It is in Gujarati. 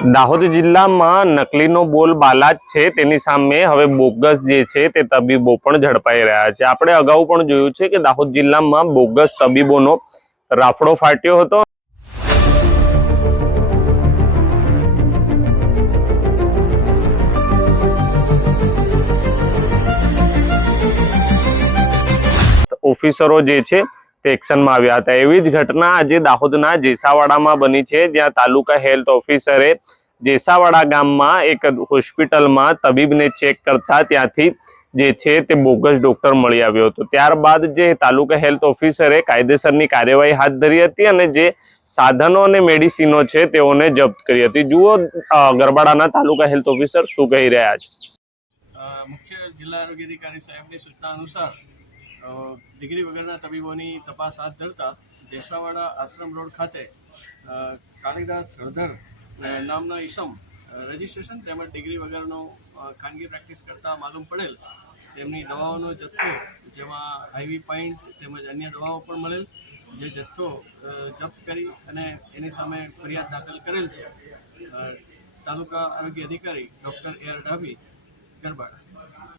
દાહોદ જિલ્લામાં નકલીનો બોલબાલા જ છે, તેની સામે હવે બોગસ જે છે તે તબીબો પણ ઝડપાઈ રહ્યા છે। આપણે અગાઉ પણ જોયું છે કે દાહોદ જિલ્લામાં બોગસ તબીબોનો રાફડો ફાટ્યો હતો। ઓફિસરો જે છે તે એક્શનમાં આવ્યા હતા। એવી જ ઘટના આજે દાહોદના જેસાવાડામાં બની છે, જ્યાં તાલુકા હેલ્થ ઓફિસરે જેસાવાડા ગામમાં એક હોસ્પિટલમાં તબીબને ચેક કરતા ત્યાંથી જે છે તે બોગસ ડોક્ટર મળી આવ્યો હતો। ત્યારબાદ જે તાલુકા હેલ્થ ઓફિસરે કાયદેસરની કાર્યવાહી હાથ ધરી હતી અને જે સાધનો અને મેડિસિનો છે તેઓને જપ્ત કરી હતી। જુઓ ગરબાડાના તાલુકા હેલ્થ ઓફિસર શું કહી રહ્યા છે। મુખ્ય જિલ્લા આરોગ્ય અધિકારી સાહેબની સૂચના અનુસાર ડિગ્રી વગરના તબીબોની તપાસ હાથ ધરતા જેસાવાડા આશ્રમ રોડ ખાતે કાળીદાસ હળધર નામનો ઈસમ રજિસ્ટ્રેશન તેમજ ડિગ્રી વગરનો ખાનગી પ્રેક્ટિસ કરતા માલુમ પડેલ। તેમની દવાઓનો જથ્થો, જેમાં આઈવી પોઈન્ટ તેમજ અન્ય દવાઓ પણ મળેલ, જે જથ્થો જપ્ત કરી અને એની સામે ફરિયાદ દાખલ કરેલ છે। તાલુકા આરોગ્ય અધિકારી ડૉક્ટર AR ડાભી, ગરબાડા।